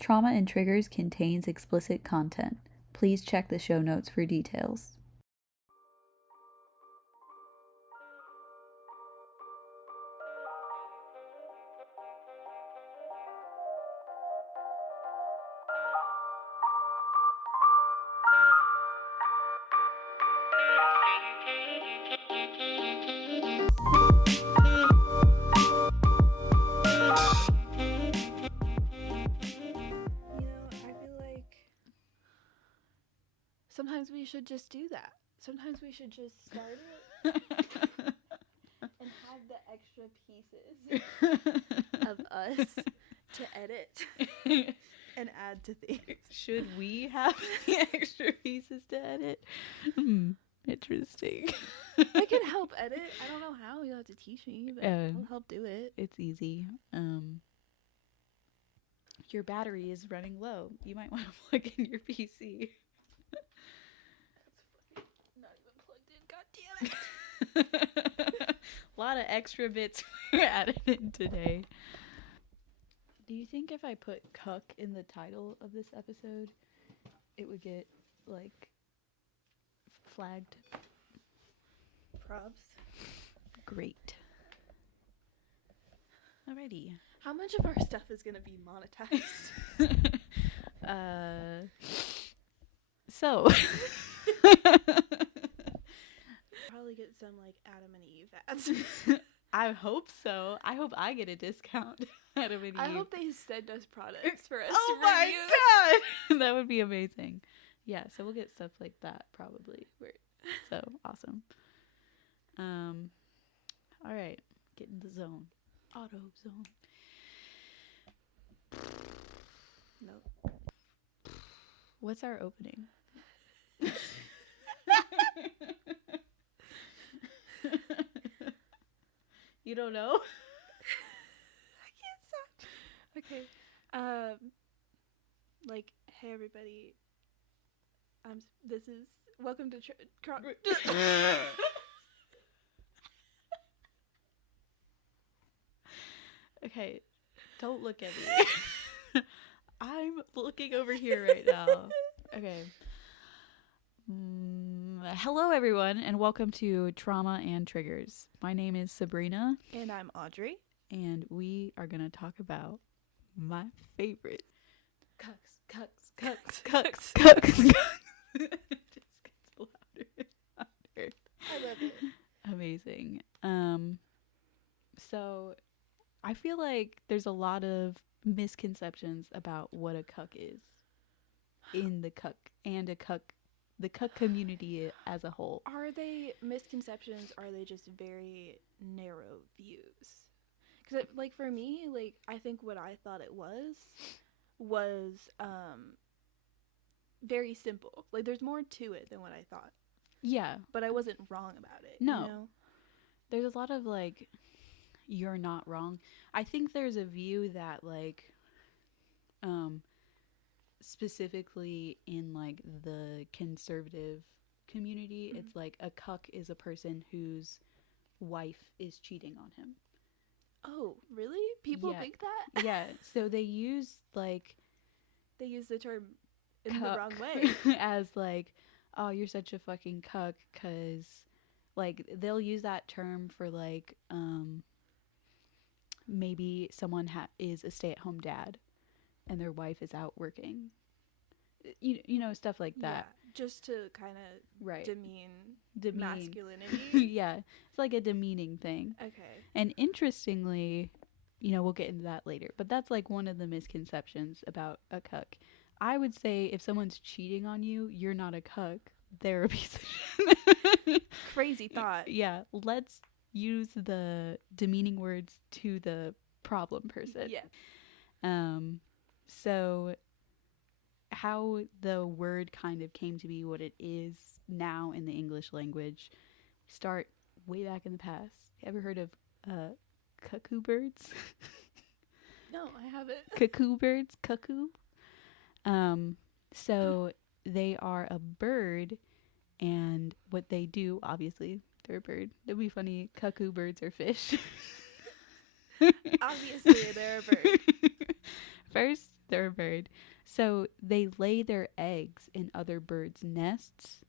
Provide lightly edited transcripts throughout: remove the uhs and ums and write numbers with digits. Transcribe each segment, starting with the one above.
Trauma and Triggers contains explicit content. Please check the show notes for details. Sometimes we should just do that. Sometimes we should just start it and have the extra pieces of us to edit and add to things. Should we have the extra pieces to edit? Interesting. I can help edit. I don't know how. You'll have to teach me, but I'll help do it. It's easy. Your battery is running low. You might want to plug in your PC. God damn it. A lot of extra bits were added in today. Do you think if I put cuck in the title of this episode, it would get, like, flagged? Props. Great. Alrighty. How much of our stuff is going to be monetized? So... Probably get some like Adam and Eve ads. I hope so. I hope I get a discount. Adam and Eve. I hope they send us products for us oh to my review. God. That would be amazing. Yeah, so we'll get stuff like that probably. So awesome. All right, get in the zone. Auto zone. Nope. What's our opening? You don't know? I can't stop. Okay. Like, hey everybody. This is welcome to Okay, don't look at me. I'm looking over here right now. Okay. Hello, everyone, and welcome to Trauma and Triggers. My name is Sabrina. And I'm Audrey. And we are going to talk about my favorite. Cucks. It just gets louder and louder. I love it. Amazing. So I feel like there's a lot of misconceptions about what a cuck is in the cuck community as a whole. Are they misconceptions? Or are they just very narrow views? Because like for me, like I think what I thought it was very simple. Like there's more to it than what I thought. Yeah, but I wasn't wrong about it. No, you know? There's a lot of like, you're not wrong. I think there's a view that like, specifically in like the conservative community, it's like a cuck is a person whose wife is cheating on him. Oh, really? People think that? Yeah. So they use the term in cuck the wrong way as like, oh, you're such a fucking cuck, because like they'll use that term for like maybe someone is a stay-at-home dad and their wife is out working, you know, stuff like that. Yeah, just to kind of demean masculinity. Yeah, it's like a demeaning thing. Okay. And interestingly, you know, we'll get into that later, but that's like one of the misconceptions about a cuck. I would say if someone's cheating on you, you're not a cuck. They're a piece of shit. Crazy thought. Yeah, let's use the demeaning words to the problem person. Yeah. So how the word kind of came to be what it is now in the English language, start way back in the past. Ever heard of cuckoo birds? No, I haven't. Cuckoo birds? Cuckoo? So they are a bird, and what they do, obviously, they're a bird. It'd be funny, cuckoo birds are fish. Obviously, they're a bird. First, They're a bird. So they lay their eggs in other birds' nests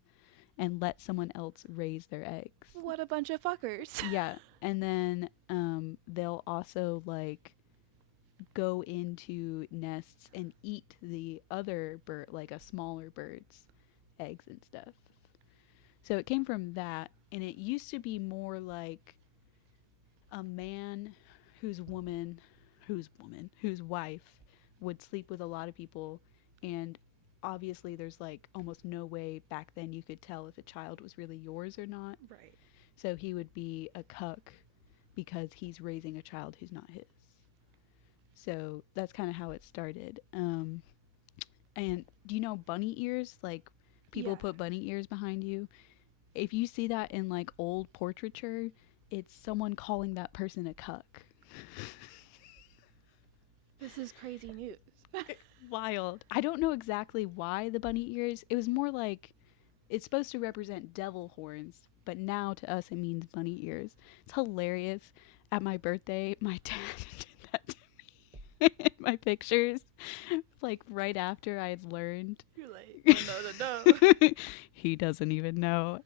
and let someone else raise their eggs. What a bunch of fuckers. Yeah. And then they'll also like go into nests and eat the other bird, like a smaller bird's eggs and stuff. So it came from that. And it used to be more like a man whose wife would sleep with a lot of people, and obviously there's like almost no way back then you could tell if a child was really yours or not. Right. So he would be a cuck because he's raising a child who's not his. So that's kind of how it started. And do you know bunny ears? Like people put bunny ears behind you. If you see that in like old portraiture, it's someone calling that person a cuck. This is crazy news. Wild. I don't know exactly why the bunny ears. It was more like it's supposed to represent devil horns, but now to us it means bunny ears. It's hilarious. At my birthday, my dad did that to me in my pictures. Like right after I had learned. You're like, no. He doesn't even know.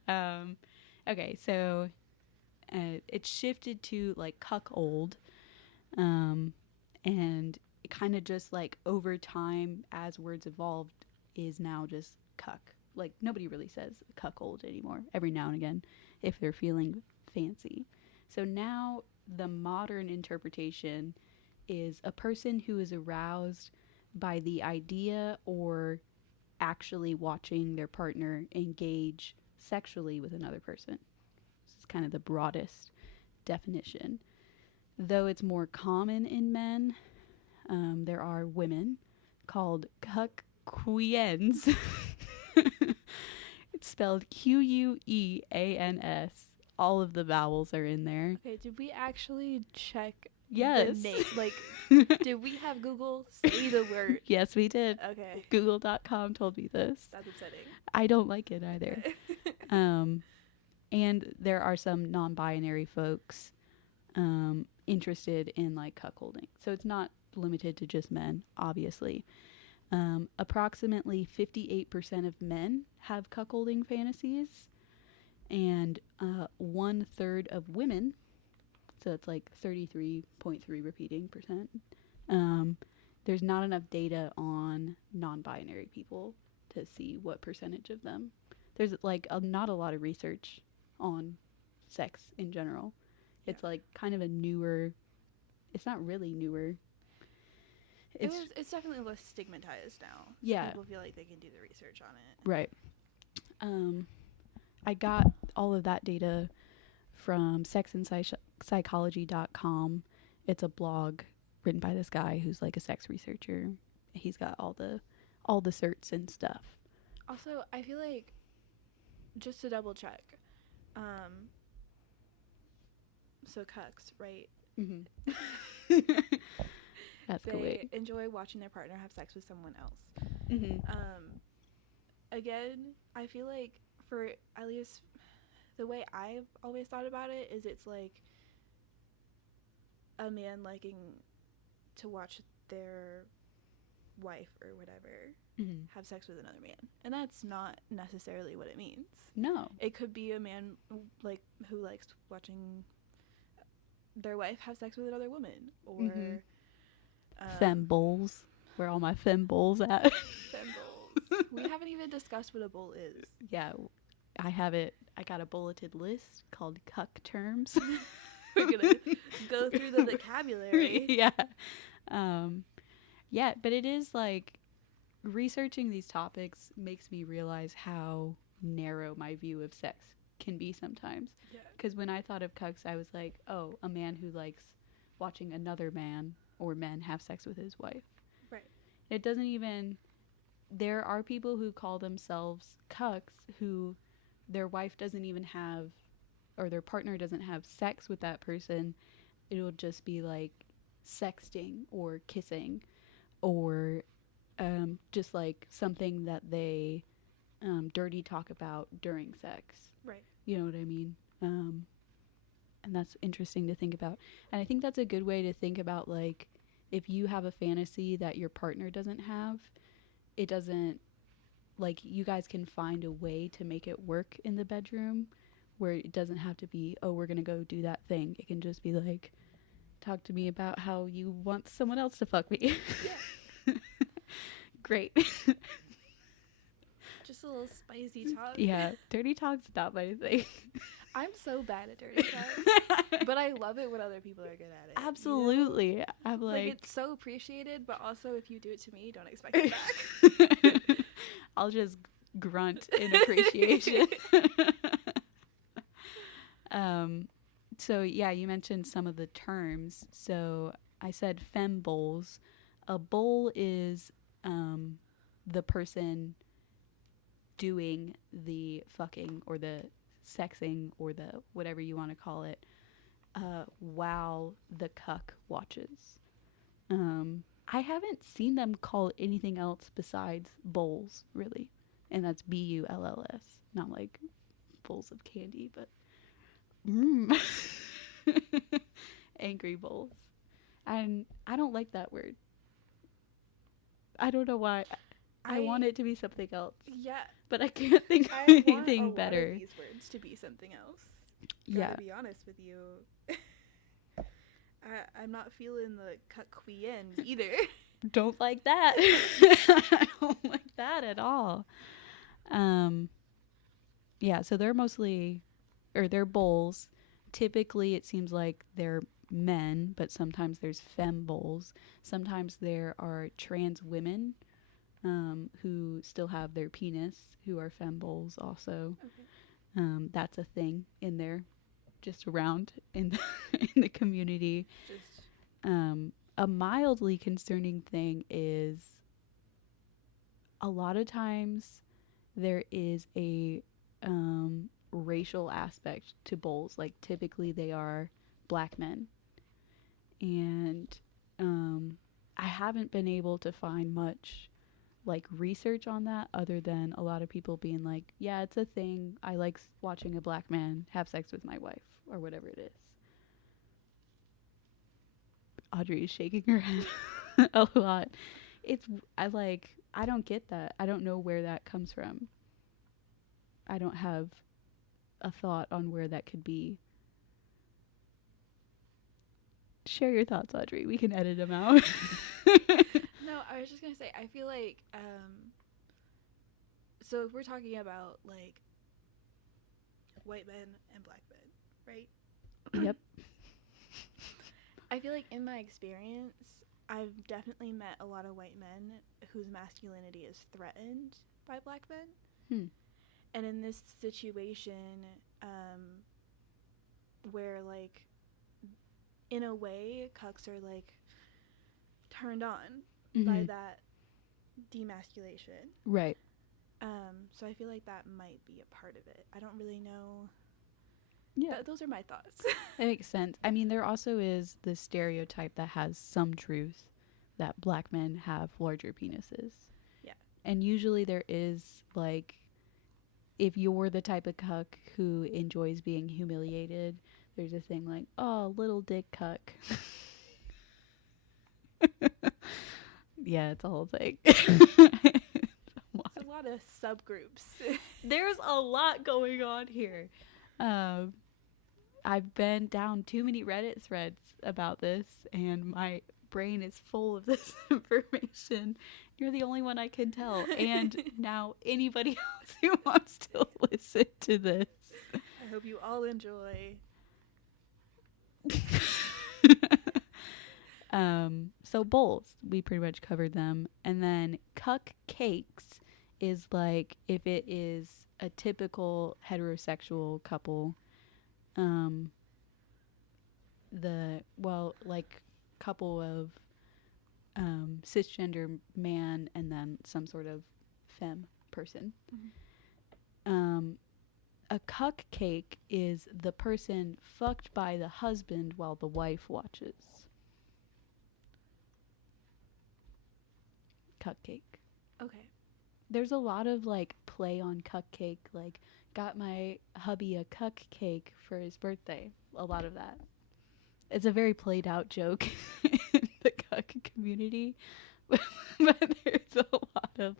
Okay, so it shifted to like cuckold. And it kind of just like over time as words evolved is now just cuck. Like nobody really says cuckold anymore. Every now and again if they're feeling fancy. So now the modern interpretation is a person who is aroused by the idea or actually watching their partner engage sexually with another person. This is kind of the broadest definition. Though it's more common in men, there are women called cucqueans. It's spelled Queans. All of the vowels are in there. Okay, did we actually check Yes. the name? Like, did we have Google say the word? Yes, we did. Okay. Google.com told me this. That's upsetting. I don't like it either. And there are some non-binary folks interested in like cuckolding. So it's not limited to just men, obviously. Approximately 58% of men have cuckolding fantasies, and 1/3 of women, so it's like 33.3 repeating percent. There's not enough data on non-binary people to see what percentage of them. There's like not a lot of research on sex in general. It's like kind of a newer, it's not really newer. It's definitely less stigmatized now. Yeah. People feel like they can do the research on it. Right. I got all of that data from sexandpsychology.com. It's a blog written by this guy who's like a sex researcher. He's got all the certs and stuff. Also, I feel like, just to double check, so cucks, right? Mm-hmm. That's cool. They enjoy watching their partner have sex with someone else. Mm-hmm. Again, I feel like, for at least the way I've always thought about it, is it's like a man liking to watch their wife or whatever have sex with another man, and that's not necessarily what it means. No, it could be a man like who likes watching their wife have sex with another woman, or fembols. Where all my fembols at? Fembols. We haven't even discussed what a bull is. Yeah, I have it. I got a bulleted list called cuck terms. We're gonna go through the vocabulary. Yeah. Yeah, but it is like researching these topics makes me realize how narrow my view of sex can be sometimes. Because when I thought of cucks, I was like, oh, a man who likes watching another man or men have sex with his wife. Right. It doesn't even... There are people who call themselves cucks who their wife doesn't even have, or their partner doesn't have sex with that person. It'll just be like sexting or kissing or just like something that they dirty talk about during sex. Right. You know what I mean? And that's interesting to think about. And I think that's a good way to think about like if you have a fantasy that your partner doesn't have, it doesn't, like, you guys can find a way to make it work in the bedroom where it doesn't have to be, oh, we're going to go do that thing. It can just be like, talk to me about how you want someone else to fuck me. Yeah. Great. Just a little spicy talk. Yeah, dirty talk's not my thing. I'm so bad at dirty talk, but I love it when other people are good at it. Absolutely. You know? I'm like it's so appreciated, but also if you do it to me, don't expect it back. I'll just grunt in appreciation. So yeah, you mentioned some of the terms. So I said femme bowls. A bowl is the person doing the fucking or the sexing or the whatever you want to call it while the cuck watches. I haven't seen them call anything else besides bowls, really. And that's BULLS. Not like bowls of candy, but angry bowls. And I don't like that word. I don't know why. I want it to be something else. Yeah. But I can't think of anything better. I want these words to be something else. Gotta be honest with you. I'm not feeling the cuck-queen either. Don't like that. I don't like that at all. Yeah, so they're mostly, or they're bowls. Typically, it seems like they're men, but sometimes there's femme bowls. Sometimes there are trans women who still have their penis, who are femme bowls also. Okay. That's a thing in there, just around in the community. A mildly concerning thing is a lot of times there is a racial aspect to bowls. Like typically they are black men. And I haven't been able to find much like research on that other than a lot of people being like, yeah, it's a thing. I like watching a black man have sex with my wife or whatever it is. Audrey is shaking her head a lot. I don't get that. I don't know where that comes from. I don't have a thought on where that could be. Share your thoughts, Audrey. We can edit them out. No, I was just gonna say, I feel like, so if we're talking about, like, white men and black men, right? Yep. I feel like in my experience, I've definitely met a lot of white men whose masculinity is threatened by black men. And in this situation, where, like, in a way, cucks are, like, turned on by that demasculation. Right. So I feel like that might be a part of it. I don't really know. Yeah. Those are my thoughts. That makes sense. I mean, there also is the stereotype that has some truth that black men have larger penises. Yeah. And usually there is, like, if you're the type of cuck who enjoys being humiliated, there's a thing like, oh, little dick cuck. Yeah, it's a whole thing. There's a lot of subgroups. There's a lot going on here. I've been down too many Reddit threads about this, and my brain is full of this information. You're the only one I can tell. And now anybody else who wants to listen to this. I hope you all enjoy. So bowls, we pretty much covered them. And then cuck cakes is like if it is a typical heterosexual couple, like couple of cisgender man and then some sort of femme person. A cuck cake is the person fucked by the husband while the wife watches. Cuck cake. Okay. There's a lot of like play on cuck cake, like got my hubby a cuck cake for his birthday. A lot of that. It's a very played out joke in the cuck community, but there's a lot of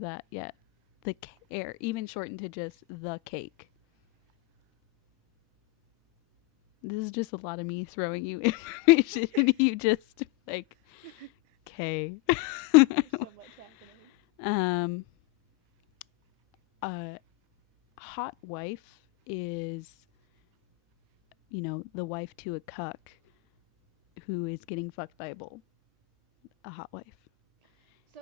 that. Yeah, the care, even shortened to just the cake. This is just a lot of me throwing you information, and you just like, K. So much happening. A hot wife is, the wife to a cuck who is getting fucked by a bull. A hot wife. So,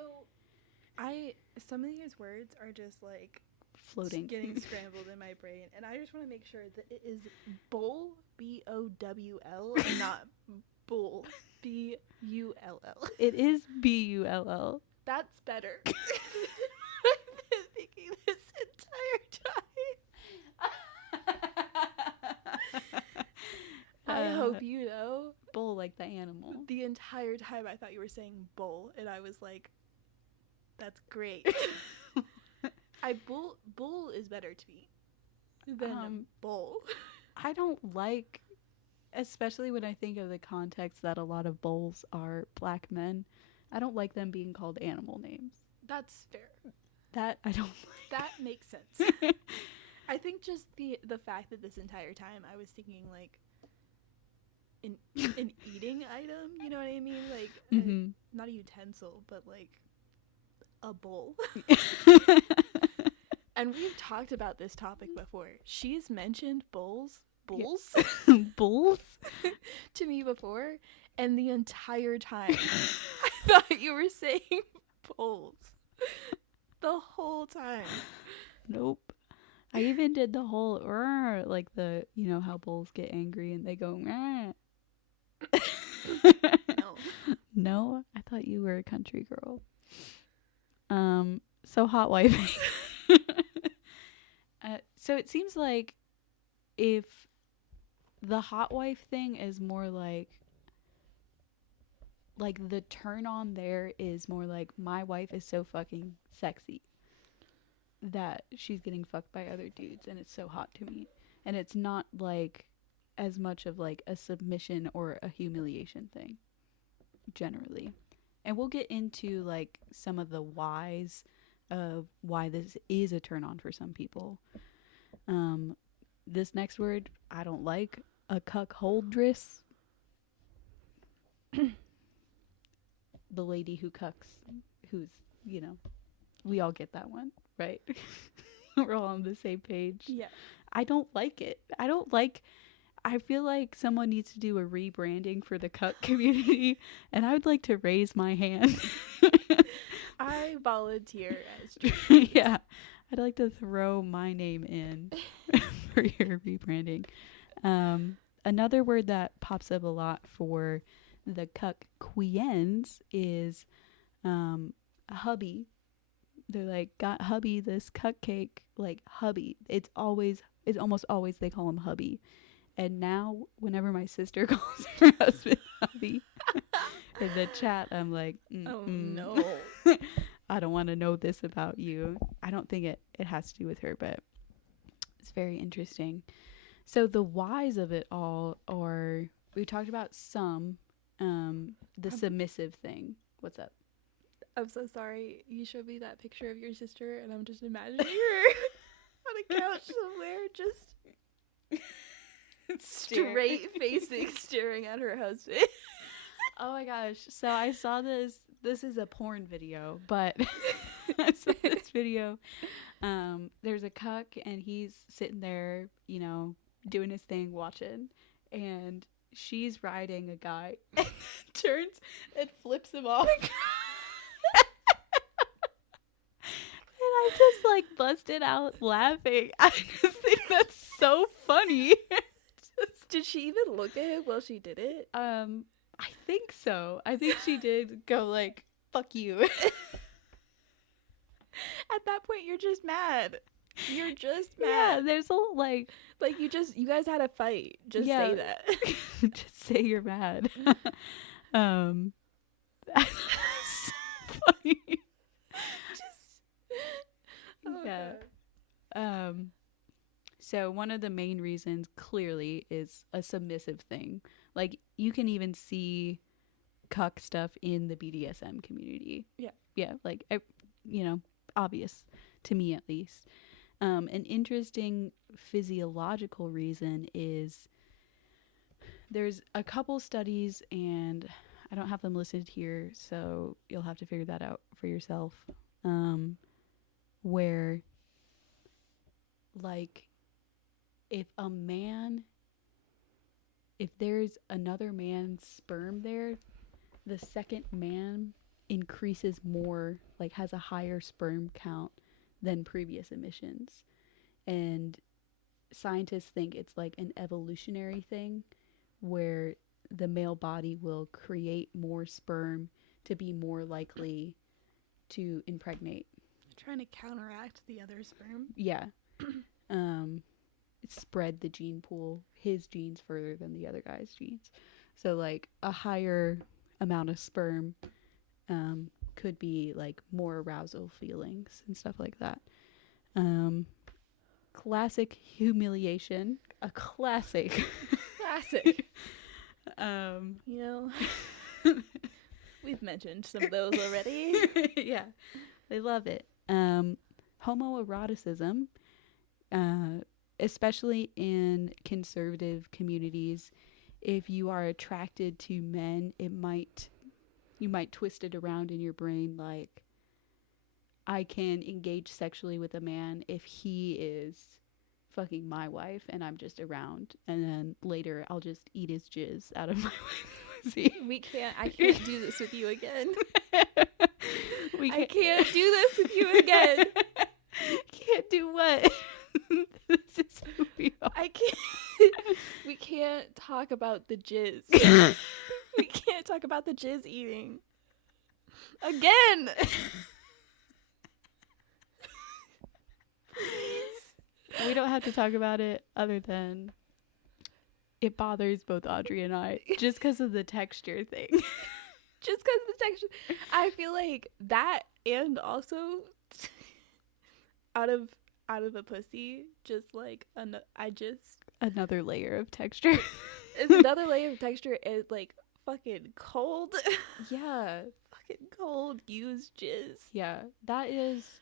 some of these words are just like Floating. getting scrambled in my brain, and I just want to make sure that it is bull, B-O-W-L, and not bull, B-U-L-L. It is B-U-L-L. That's better. I've been thinking this entire time. I hope you know. Bull, like the animal. The entire time I thought you were saying bull, and I was like, that's great. Bull is better to me than bull. I don't like, especially when I think of the context that a lot of bulls are black men, I don't like them being called animal names. That's fair. That I don't like. That makes sense. I think just the fact that this entire time I was thinking like an eating item, you know what I mean? Like not a utensil, but like a bowl. And we've talked about this topic before. She's mentioned bulls Bulls to me before, and the entire time I thought you were saying bulls the whole time. Nope. I even did the whole like the how bulls get angry and they go No, I thought you were a country girl. So hot wifing. So it seems like if the hot wife thing is more like the turn on there is more like my wife is so fucking sexy that she's getting fucked by other dudes and it's so hot to me, and it's not like as much of like a submission or a humiliation thing generally. And we'll get into like some of the whys of why this is a turn on for some people. This next word I don't like, a cuckoldress. The lady who cucks, who's, we all get that one, right? We're all on the same page. Yeah. I don't like it. I feel like someone needs to do a rebranding for the cuck community, and I would like to raise my hand. I volunteer as Yeah. I'd like to throw my name in for your rebranding. Another word that pops up a lot for the cuck queens is hubby. They're like, got hubby this cupcake, like hubby. It's almost always they call him hubby. And now whenever my sister calls her husband hubby in the chat, I'm like, oh no. I don't want to know this about you. I don't think it has to do with her, but it's very interesting. So the whys of it all are, we talked about some, the submissive thing. What's up? I'm so sorry. You showed me that picture of your sister, and I'm just imagining her on a couch somewhere, just straight facing, staring at her husband. Oh my gosh. So I saw this. This is a porn video, but I saw this video. There's a cuck, and he's sitting there, doing his thing, watching, and she's riding a guy, and turns and flips him off. I just like busted out laughing. I just think that's so funny. Did she even look at him while she did it? I think so. I think she did go like, fuck you. At that point, you're just mad. You're just mad. Yeah, there's a like you guys had a fight. Just say that. Just say you're mad. That's so funny. Yeah. So one of the main reasons clearly is a submissive thing. Like, you can even see cuck stuff in the BDSM community. Yeah, like, obvious to me at least. An interesting physiological reason is there's a couple studies, and I don't have them listed here, so you'll have to figure that out for yourself, where, like, if there's another man's sperm there, the second man increases more, like, has a higher sperm count than previous emissions. And scientists think it's like an evolutionary thing where the male body will create more sperm to be more likely to impregnate. Trying to counteract the other sperm. Yeah. Spread the gene pool, his genes, further than the other guy's genes. So, like, a higher amount of sperm could be, like, more arousal feelings and stuff like that. Classic humiliation. A classic. Classic. We've mentioned some of those already. Yeah. They love it. Homoeroticism, especially in conservative communities, if you are attracted to men, you might twist it around in your brain like, I can engage sexually with a man if he is fucking my wife and I'm just around, and then later I'll just eat his jizz out of my pussy. I can't do this with you again. I can't do this with you again. Can't do what? This is who we are. We can't talk about the jizz. We can't talk about the jizz eating. Again. We don't have to talk about it other than it bothers both Audrey and I just because of the texture thing. Just because of the texture. I feel like that, and also out of a pussy, just like another layer of texture. It's another layer of texture. It's like fucking cold. Yeah. Fucking cold used jizz. Yeah. That is,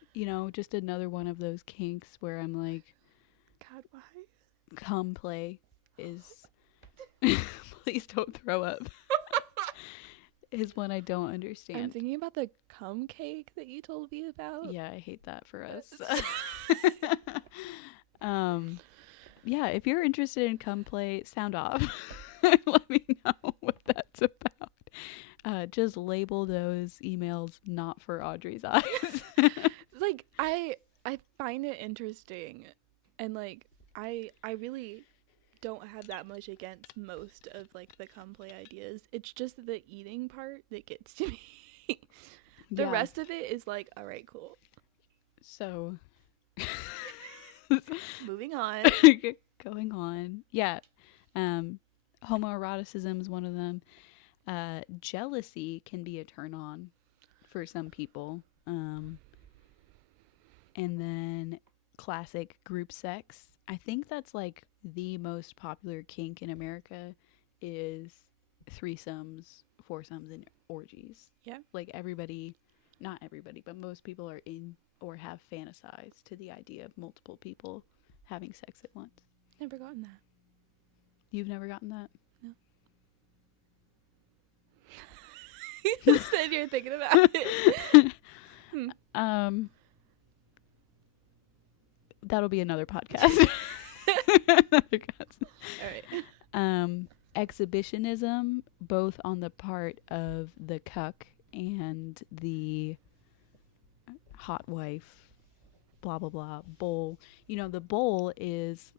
just another one of those kinks where I'm like, God, why? Cum play is please don't throw up. Is one I don't understand. I'm thinking about the cum cake that you told me about. Yeah, I hate that for us. Yeah, if you're interested in cum play, sound off. Let me know what that's about. Just label those emails not for Audrey's eyes. Like, I find it interesting, and like I really don't have that much against most of like the cum play ideas. It's just the eating part that gets to me. The rest of it is like, all right, cool. So moving on. Going on. Yeah. Homoeroticism is one of them. Jealousy can be a turn on for some people. And then classic group sex. I think that's like the most popular kink in America is threesomes, foursomes, and orgies. Yeah. Like not everybody, but most people are in or have fantasized to the idea of multiple people having sex at once. Never gotten that. You've never gotten that? No. You said you're thinking about it. That'll be another podcast. All right. Exhibitionism, both on the part of the cuck and the hot wife, blah blah blah, bull. The bull is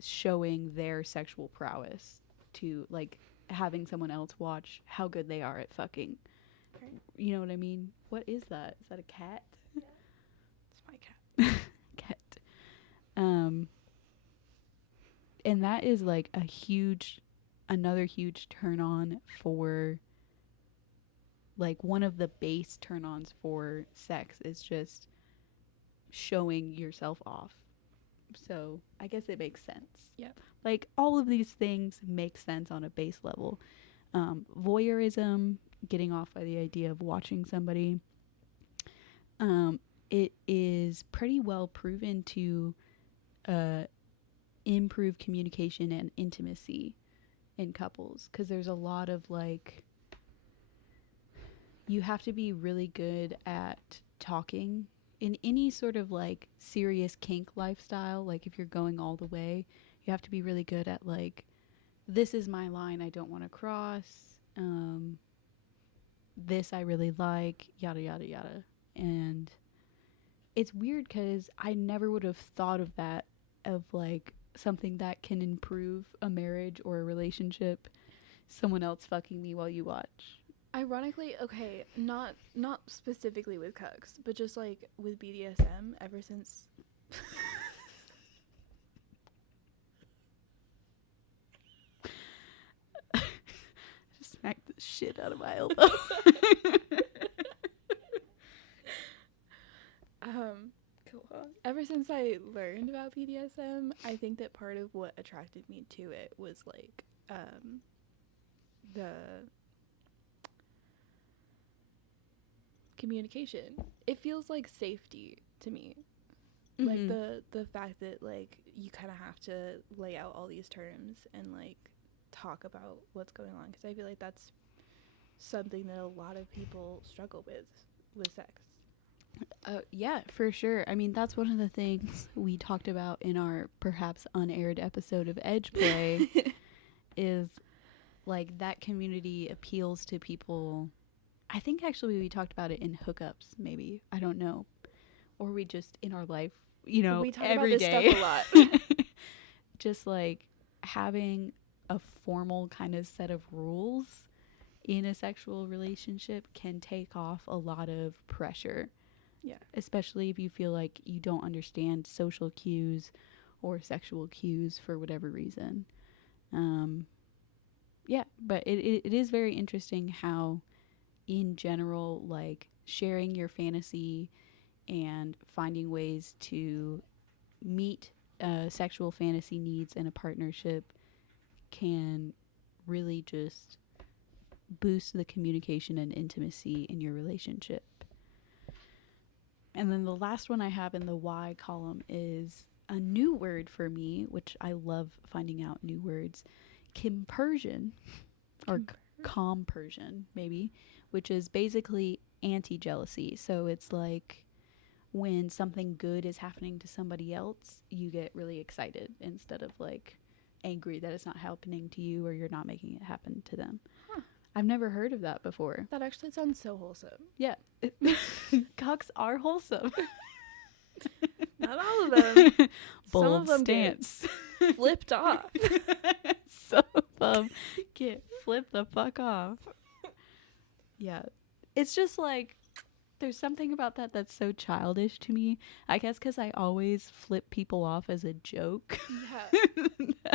showing their sexual prowess to, like, having someone else watch how good they are at fucking. Okay. You know what I mean? What is that? Is that a cat? Yeah. It's my cat. Cat. And that is like another huge turn on for, like, one of the base turn ons for sex is just showing yourself off. So I guess it makes sense. Yeah. Like, all of these things make sense on a base level. Voyeurism, getting off by the idea of watching somebody. It is pretty well proven to improve communication and intimacy in couples, because there's a lot of like, you have to be really good at talking in any sort of like serious kink lifestyle. Like if you're going all the way, you have to be really good at like, this is my line I don't want to cross, this I really like, yada yada yada. And it's weird because I never would have thought of that, of like something that can improve a marriage or a relationship, someone else fucking me while you watch. Ironically, okay, not specifically with cucks, but just like with BDSM, ever since Just smacked the shit out of my elbow. cool. Ever since I learned about BDSM, I think that part of what attracted me to it was like the communication. It feels like safety to me. Mm-hmm. Like the fact that like you kind of have to lay out all these terms and like talk about what's going on, because I feel like that's something that a lot of people struggle with sex. Yeah, for sure. I mean, that's one of the things we talked about in our perhaps unaired episode of Edge Play is like that community appeals to people. I think actually we talked about it in hookups, maybe. I don't know. Or we just in our life, you know, we talk every about this day. stuff a lot. Just like having a formal kind of set of rules in a sexual relationship can take off a lot of pressure. Yeah. Especially if you feel like you don't understand social cues or sexual cues for whatever reason. Yeah, but it is very interesting how, in general, like sharing your fantasy and finding ways to meet sexual fantasy needs in a partnership can really just boost the communication and intimacy in your relationship. And then the last one I have in the why column is a new word for me, which I love finding out new words. Compersion, or compersion, maybe, which is basically anti-jealousy. So it's like when something good is happening to somebody else, you get really excited instead of like angry that it's not happening to you or you're not making it happen to them. Huh. I've never heard of that before. That actually sounds so wholesome. Yeah. Cocks are wholesome. Not all of them. Bold Some of them stance. get flipped off. Some of them get flipped the fuck off. Yeah. It's just like, there's something about that that's so childish to me. I guess because I always flip people off as a joke. Yeah.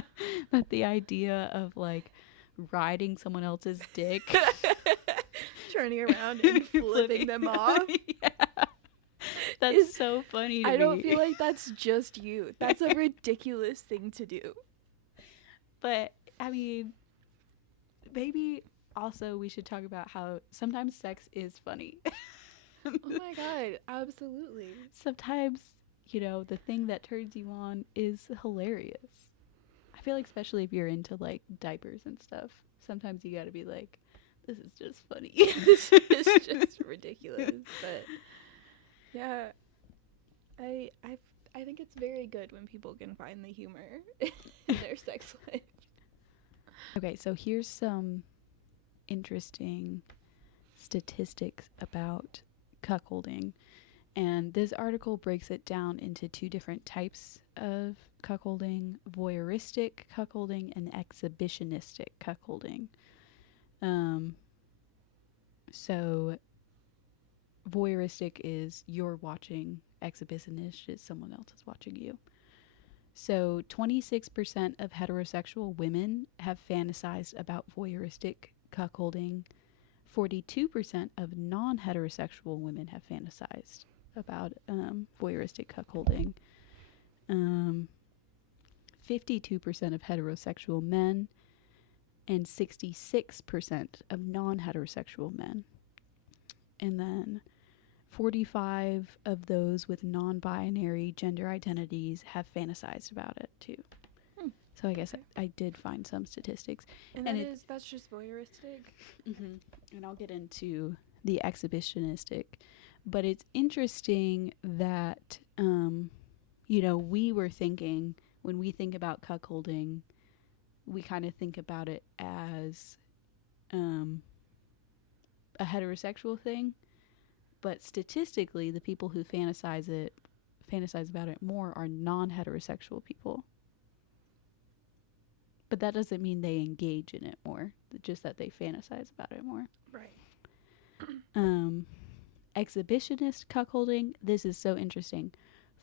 But the idea of like riding someone else's dick, turning around and flipping them off. Yeah. That's so funny to me. I don't feel like that's just you. That's a ridiculous thing to do. But, I mean, maybe also we should talk about how sometimes sex is funny. Oh my god, absolutely. Sometimes, you know, the thing that turns you on is hilarious. I feel like especially if you're into, like, diapers and stuff, sometimes you gotta be like, this is just funny. This is just ridiculous. But, yeah, I think it's very good when people can find the humor in their sex life. Okay, so here's some interesting statistics about cuckolding. And this article breaks it down into two different types of cuckolding: voyeuristic cuckolding and exhibitionistic cuckolding. So voyeuristic is you're watching, exhibitionist is someone else is watching you. So 26% of heterosexual women have fantasized about voyeuristic cuckolding. 42% of non-heterosexual women have fantasized about voyeuristic cuckolding. 52% of heterosexual men and 66% of non-heterosexual men. And then 45 of those with non-binary gender identities have fantasized about it too. So I guess I did find some statistics. And that's just voyeuristic? Mm-hmm. And I'll get into the exhibitionistic. But it's interesting that, we were thinking, when we think about cuckolding, we kind of think about it as a heterosexual thing. But statistically, the people who fantasize about it more are non-heterosexual people. But that doesn't mean they engage in it more, just that they fantasize about it more. Right. Exhibitionist cuckolding, this is so interesting.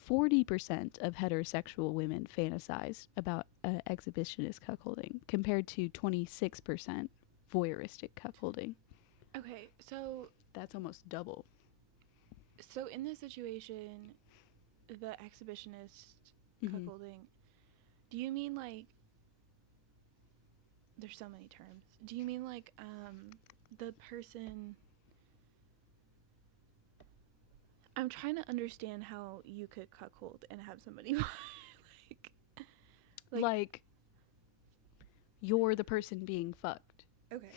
40% of heterosexual women fantasize about exhibitionist cuckolding, compared to 26% voyeuristic cuckolding. Okay, so that's almost double. So in this situation, the exhibitionist cuckolding, do you mean like, there's so many terms. Do you mean like the person, I'm trying to understand how you could cuckold and have somebody like you're the person being fucked. Okay.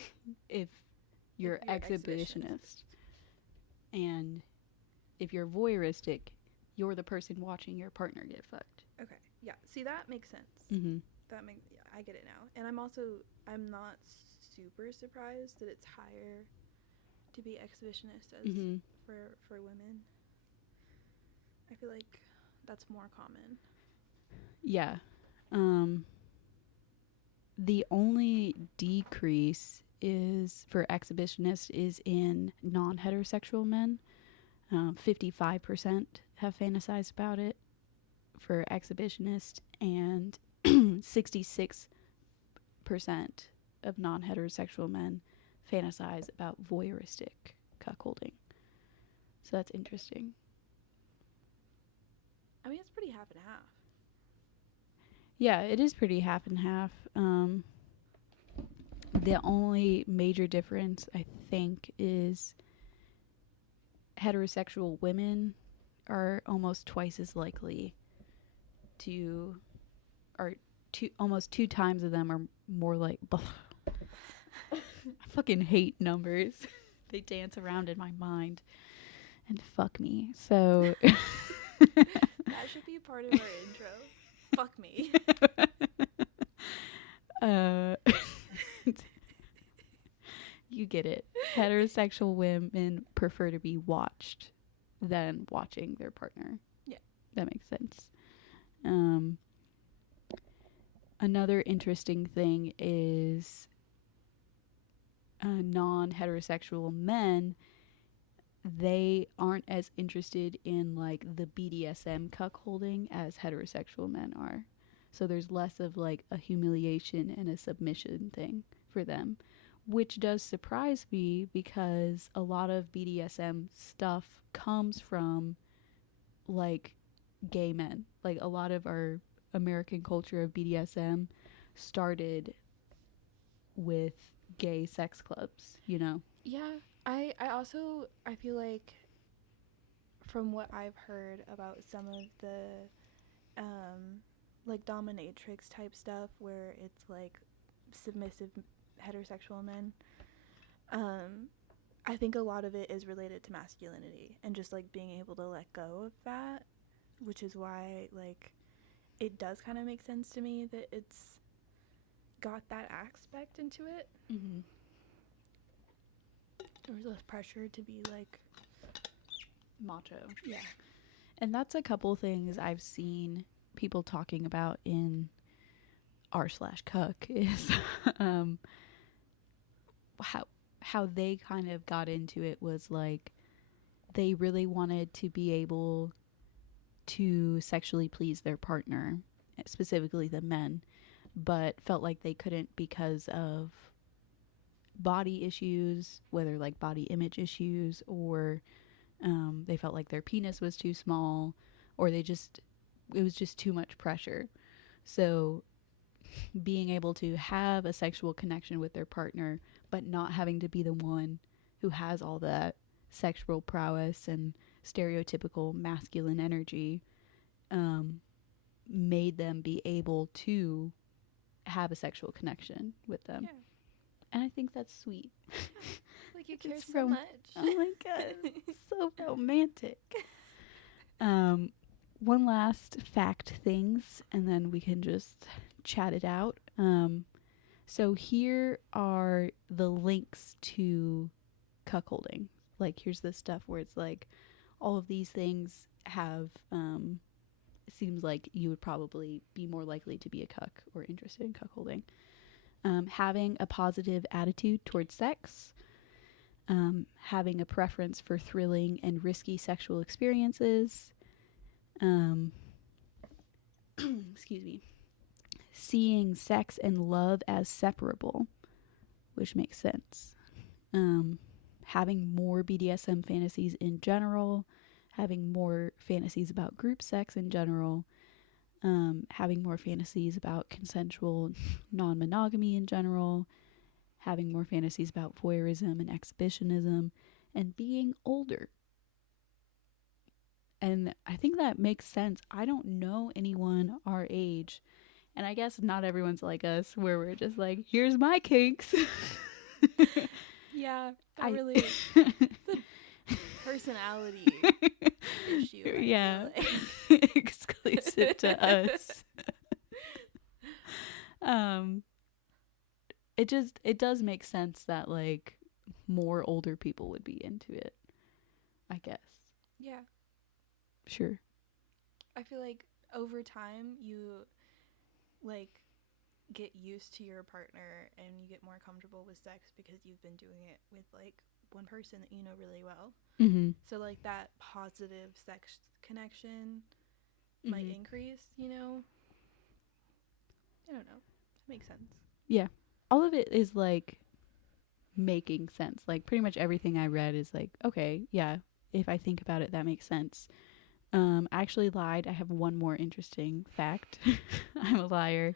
If you're exhibitionist. And if you're voyeuristic, you're the person watching your partner get fucked. Okay. Yeah. See, that makes sense. Mm-hmm. I get it now. And I'm not super surprised that it's higher to be exhibitionist as for women. I feel like that's more common. Yeah. The only decrease is for exhibitionists is in non-heterosexual men. 55% have fantasized about it for exhibitionist, and 66% of non-heterosexual men fantasize about voyeuristic cuckolding. So that's interesting. I mean, it's pretty half and half. Yeah, it is pretty half and half. The only major difference, I think, is heterosexual women are almost twice as likely almost 2 times of them are more like, I fucking hate numbers. They dance around in my mind and fuck me. So that should be part of our intro. Fuck me. You get it. Heterosexual women prefer to be watched than watching their partner. Yeah. That makes sense. Another interesting thing is non-heterosexual men, they aren't as interested in like the BDSM cuckolding as heterosexual men are. So there's less of like a humiliation and a submission thing for them, which does surprise me because a lot of BDSM stuff comes from like gay men. Like a lot of our American culture of BDSM started with gay sex clubs, you know? Yeah. I feel like from what I've heard about some of the like dominatrix type stuff where it's like submissive heterosexual men, I think a lot of it is related to masculinity and just like being able to let go of that, which is why like it does kind of make sense to me that it's got that aspect into it. Mm-hmm. There's less pressure to be like macho. Yeah. And that's a couple things I've seen people talking about in r/cuck is how they kind of got into it was like they really wanted to be able to sexually please their partner, specifically the men, but felt like they couldn't because of body issues, whether like body image issues or they felt like their penis was too small, or it was just too much pressure. So being able to have a sexual connection with their partner, but not having to be the one who has all that sexual prowess and stereotypical masculine energy, made them be able to have a sexual connection with them. Yeah. And I think that's sweet. Like, you care It's so much. Oh my god, so romantic. One last fact things, and then we can just chat it out. So here are the links to cuckolding. Like, here's the stuff where it's like all of these things have it seems like you would probably be more likely to be a cuck or interested in cuckolding. Having a positive attitude towards sex, having a preference for thrilling and risky sexual experiences, excuse me, seeing sex and love as separable, which makes sense. Having more BDSM fantasies in general, having more fantasies about group sex in general, having more fantasies about consensual non-monogamy in general, having more fantasies about voyeurism and exhibitionism, and being older. And I think that makes sense. I don't know anyone our age, and I guess not everyone's like us, where we're just like, here's my kinks. Yeah, that really the personality issue. Yeah. I feel like. Exclusive to us. It does make sense that like more older people would be into it, I guess. Yeah. Sure. I feel like over time you like get used to your partner and you get more comfortable with sex because you've been doing it with like one person that you know really well. Mm-hmm. So like that positive sex connection might increase, you know? I don't know. That makes sense. Yeah. All of it is like making sense. Like pretty much everything I read is like, okay, yeah, if I think about it, that makes sense. I actually lied. I have one more interesting fact. I'm a liar.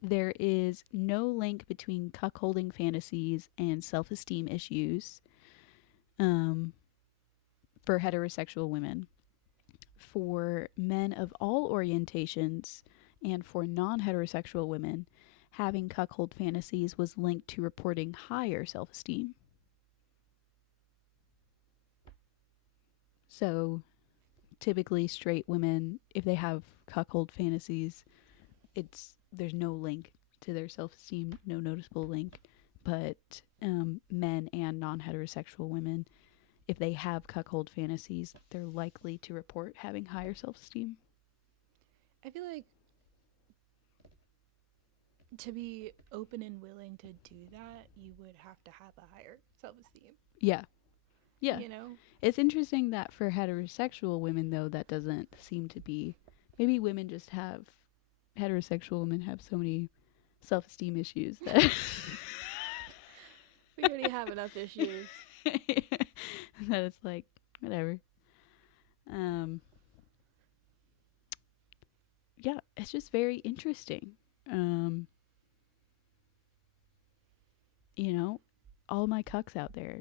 There is no link between cuckolding fantasies and self-esteem issues for heterosexual women. For men of all orientations and for non-heterosexual women, having cuckold fantasies was linked to reporting higher self-esteem. So typically straight women, if they have cuckold fantasies, there's no link to their self-esteem, no noticeable link. But men and non-heterosexual women, if they have cuckold fantasies, they're likely to report having higher self-esteem. I feel like to be open and willing to do that, you would have to have a higher self-esteem. Yeah. Yeah. You know? It's interesting that for heterosexual women, though, that doesn't seem to be. Maybe heterosexual women have so many self-esteem issues that. We already have enough issues. That it's like, whatever. Yeah, it's just very interesting. You know, all my cucks out there,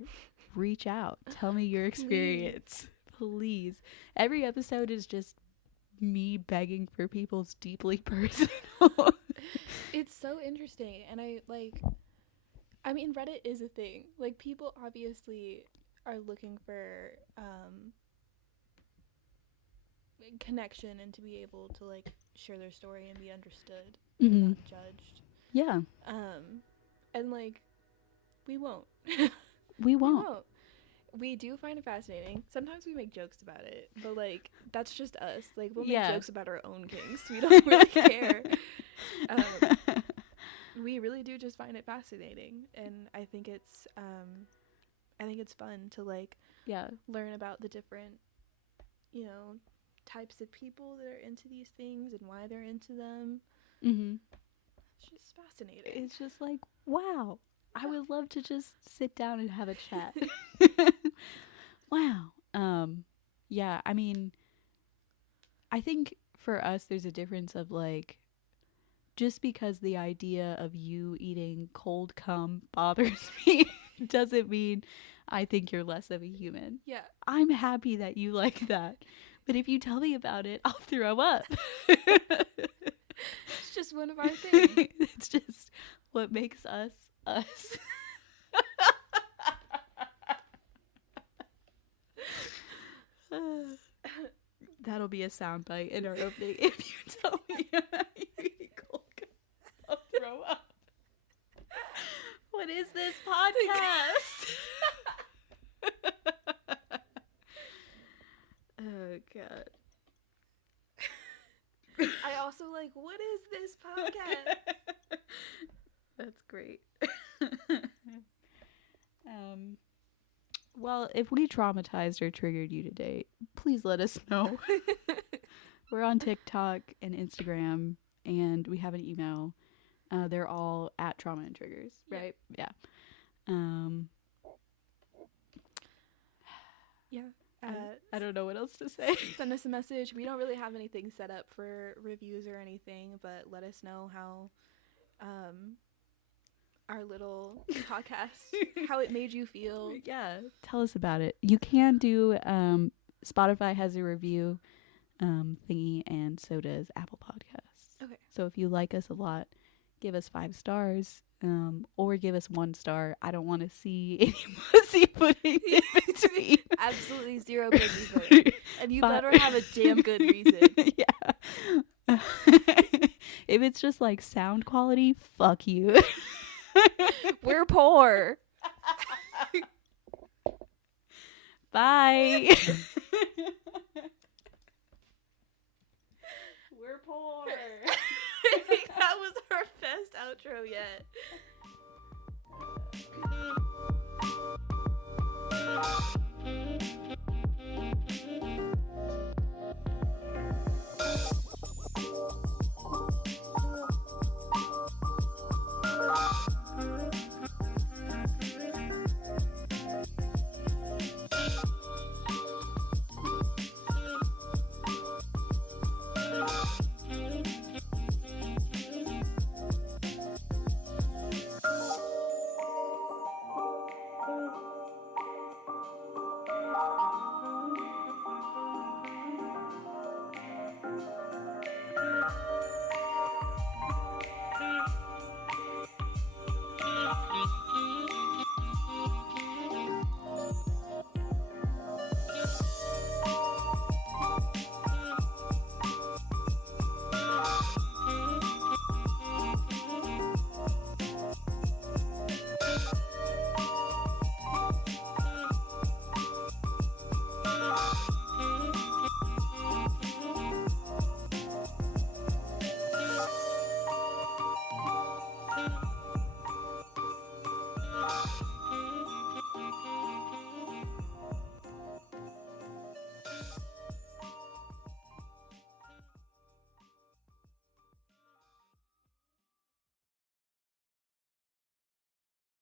reach out. Tell me your experience. Please. Every episode is just me begging for people's deeply personal. It's so interesting. And I mean, Reddit is a thing. Like, people obviously are looking for connection and to be able to, like, share their story and be understood and not judged. Yeah. And, like, we won't. We won't. We do find it fascinating. Sometimes we make jokes about it, but, like, that's just us. Like, we'll make jokes about our own kinks. We don't really care. We really do just find it fascinating, and I think it's fun to like learn about the different, you know, types of people that are into these things and why they're into them. It's just fascinating. It's just like, wow, I would love to just sit down and have a chat. Wow. Yeah, I mean, I think for us there's a difference of like just because the idea of you eating cold cum bothers me doesn't mean I think you're less of a human. Yeah. I'm happy that you like that. But if you tell me about it, I'll throw up. It's just one of our things. It's just what makes us us. That'll be a soundbite in our opening. If you tell me about you eating cold cum, I'll throw up. What is this podcast? Oh, God. I also like, what is this podcast? That's great. Well, if we traumatized or triggered you today, please let us know. We're on TikTok and Instagram, and we have an email. They're all at Trauma and Triggers, right? Yeah. Yeah. I don't know what else to say. Send us a message. We don't really have anything set up for reviews or anything, but let us know how our little podcast, how it made you feel. Yeah, tell us about it. You can do Spotify has a review thingy, and so does Apple Podcasts. Okay. So if you like us a lot, give us 5 stars, or give us 1 star. I don't want to see any pussy pudding in between. Absolutely 0 pussy pudding. And you better have a damn good reason. Yeah. If it's just like sound quality, fuck you. We're poor. Bye.